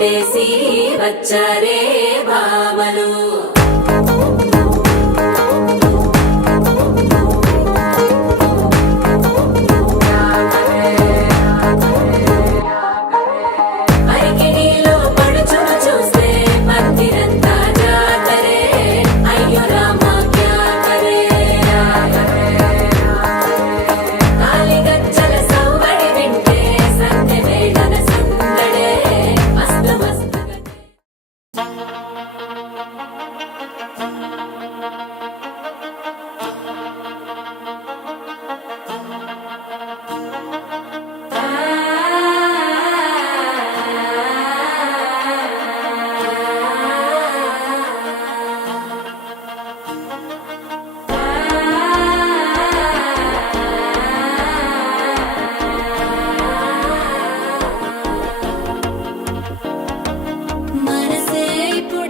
కొట్టేసి వచ్చారే భామలు.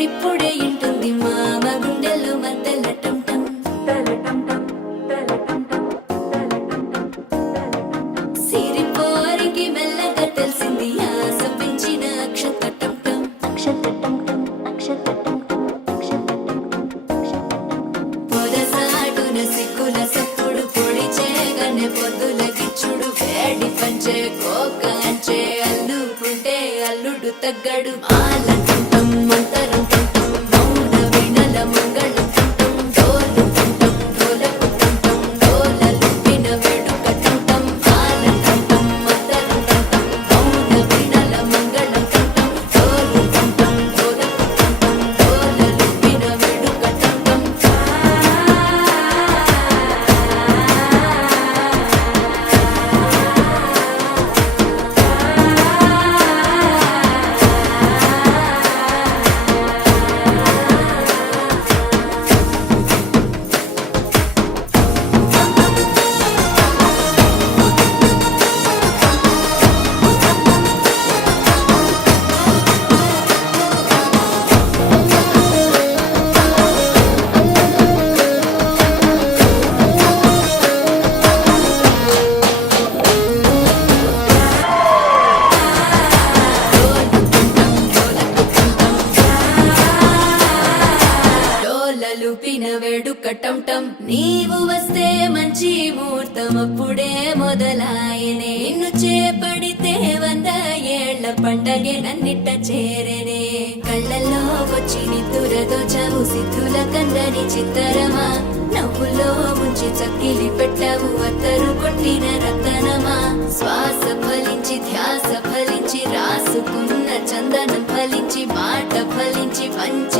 ఇప్పుడే ఇంటుంది మామ గుండెల్లో మధ్యల టంటం సిరిపోరికి మెల్లగా తెలిసింది ఆశ పెంచిన అక్షతటం పొదసాటున సిగ్గుల సప్పుడు పొడి చేయగానే పొద్దుల గిచ్చుడు వేడి పంచే కోకాంచే అల్లుకుంటే అల్లుడు తగ్గడు ఆలంటుంటం మంతరం వేడుకటంటం నీవు వస్తే మంచి ముహూర్తం అప్పుడే మొదలాయనే నిన్ను చేపడితే 100 ఏళ్ల పండగే నన్నిట్ట చేరేనే కళ్ళల్లో వచ్చి నిద్దురతో చవు సిద్ధుల కందని చిత్తరమా నవ్వులో ముంచి చక్కిలి పెట్టావు అత్తరు కొట్టిన రతనమా శ్వాస ఫలించి ధ్యాస ఫలించి రాసుకున్న చందనం ఫలించి మాట ఫలించి పంచ